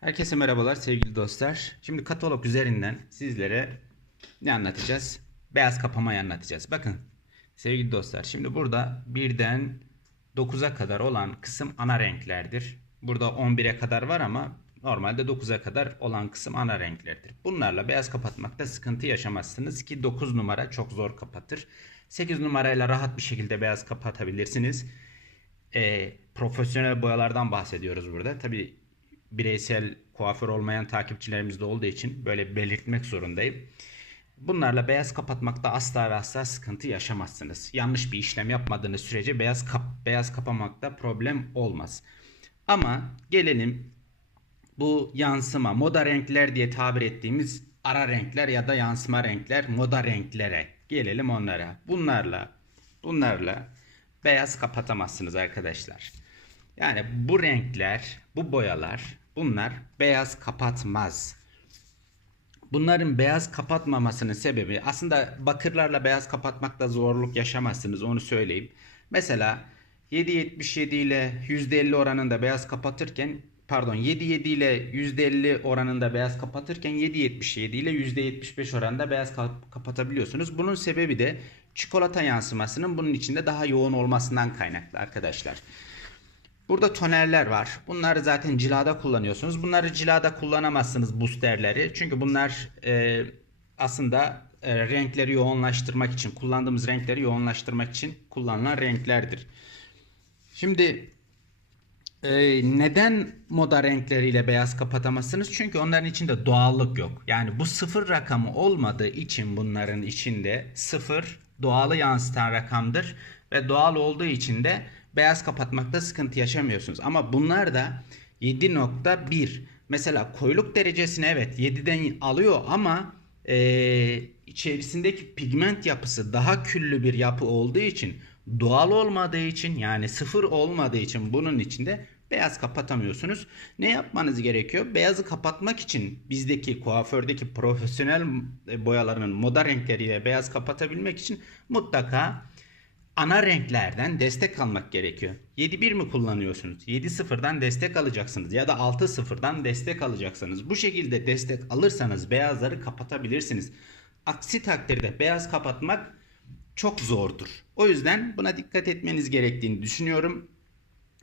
Herkese merhabalar sevgili dostlar. Şimdi katalog üzerinden sizlere ne anlatacağız? Beyaz kapamayı anlatacağız. Bakın sevgili dostlar şimdi burada birden 9'a kadar olan kısım ana renklerdir. Burada 11'e kadar var ama normalde 9'a kadar olan kısım ana renklerdir. Bunlarla beyaz kapatmakta sıkıntı yaşamazsınız ki 9 numara çok zor kapatır. 8 numarayla rahat bir şekilde beyaz kapatabilirsiniz. E, profesyonel boyalardan bahsediyoruz burada. Tabi bireysel kuaför olmayan takipçilerimiz de olduğu için böyle belirtmek zorundayım. Bunlarla beyaz kapatmakta asla ve asla sıkıntı yaşamazsınız. Yanlış bir işlem yapmadığınız sürece beyaz kap beyaz kapamakta problem olmaz. Ama gelelim bu yansıma, moda renkler diye tabir ettiğimiz ara renkler ya da yansıma renkler, moda renklere. Gelelim onlara. Bunlarla bunlarla beyaz kapatamazsınız arkadaşlar. Yani bu renkler, bu boyalar bunlar beyaz kapatmaz. Bunların beyaz kapatmamasının sebebi aslında bakırlarla beyaz kapatmakta zorluk yaşamazsınız onu söyleyeyim. Mesela 7.77 ile %50 oranında beyaz kapatırken pardon 7.7 ile %50 oranında beyaz kapatırken 7.77 ile %75 oranında beyaz kap- kapatabiliyorsunuz. Bunun sebebi de çikolata yansımasının bunun içinde daha yoğun olmasından kaynaklı arkadaşlar. Burada tonerler var. Bunları zaten cilada kullanıyorsunuz. Bunları cilada kullanamazsınız boosterleri. Çünkü bunlar e, aslında e, renkleri yoğunlaştırmak için, kullandığımız renkleri yoğunlaştırmak için kullanılan renklerdir. Şimdi e, neden moda renkleriyle beyaz kapatamazsınız? Çünkü onların içinde doğallık yok. Yani bu sıfır rakamı olmadığı için bunların içinde sıfır doğalı yansıtan rakamdır. Ve doğal olduğu için de beyaz kapatmakta sıkıntı yaşamıyorsunuz. Ama bunlar da 7.1 mesela koyuluk derecesini evet 7'den alıyor ama e, içerisindeki pigment yapısı daha küllü bir yapı olduğu için doğal olmadığı için yani sıfır olmadığı için bunun içinde beyaz kapatamıyorsunuz. Ne yapmanız gerekiyor? Beyazı kapatmak için bizdeki kuafördeki profesyonel boyalarının moda renkleriyle beyaz kapatabilmek için mutlaka ana renklerden destek almak gerekiyor. 7.1 mi kullanıyorsunuz? 7.0'dan destek alacaksınız ya da 6.0'dan destek alacaksınız. Bu şekilde destek alırsanız beyazları kapatabilirsiniz. Aksi takdirde beyaz kapatmak çok zordur. O yüzden buna dikkat etmeniz gerektiğini düşünüyorum.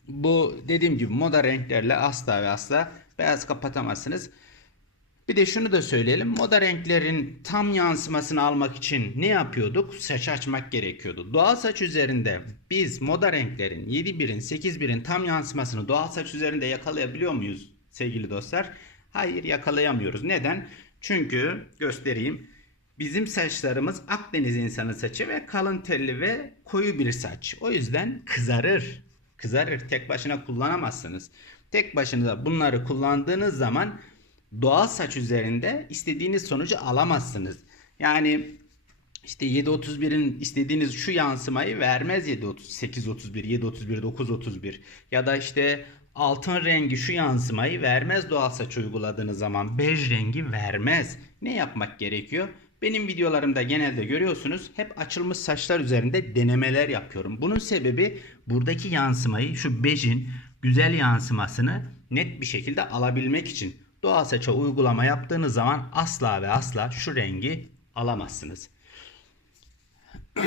Bu dediğim gibi moda renklerle asla ve asla beyaz kapatamazsınız. Bir de şunu da söyleyelim. Moda renklerin tam yansımasını almak için ne yapıyorduk? Saç açmak gerekiyordu. Doğal saç üzerinde biz moda renklerin 7.1'in 8.1'in tam yansımasını doğal saç üzerinde yakalayabiliyor muyuz sevgili dostlar? Hayır yakalayamıyoruz. Neden? Çünkü göstereyim. Bizim saçlarımız Akdeniz insanı saçı ve kalın telli ve koyu bir saç. O yüzden kızarır. Kızarır. Tek başına kullanamazsınız. Tek başına bunları kullandığınız zaman doğal saç üzerinde istediğiniz sonucu alamazsınız. Yani işte 7.31'in istediğiniz şu yansımayı vermez 7.38.31, 7.31, 9.31 ya da işte altın rengi şu yansımayı vermez doğal saç uyguladığınız zaman bej rengi vermez. Ne yapmak gerekiyor? Benim videolarımda genelde görüyorsunuz hep açılmış saçlar üzerinde denemeler yapıyorum. Bunun sebebi buradaki yansımayı şu bejin güzel yansımasını net bir şekilde alabilmek için doğal saça uygulama yaptığınız zaman asla ve asla şu rengi alamazsınız.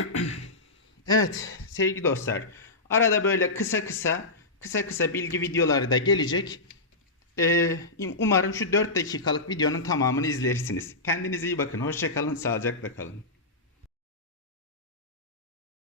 evet sevgili dostlar arada böyle kısa kısa kısa kısa bilgi videoları da gelecek. Ee, umarım şu 4 dakikalık videonun tamamını izlersiniz. Kendinize iyi bakın. Hoşçakalın. Sağlıcakla kalın.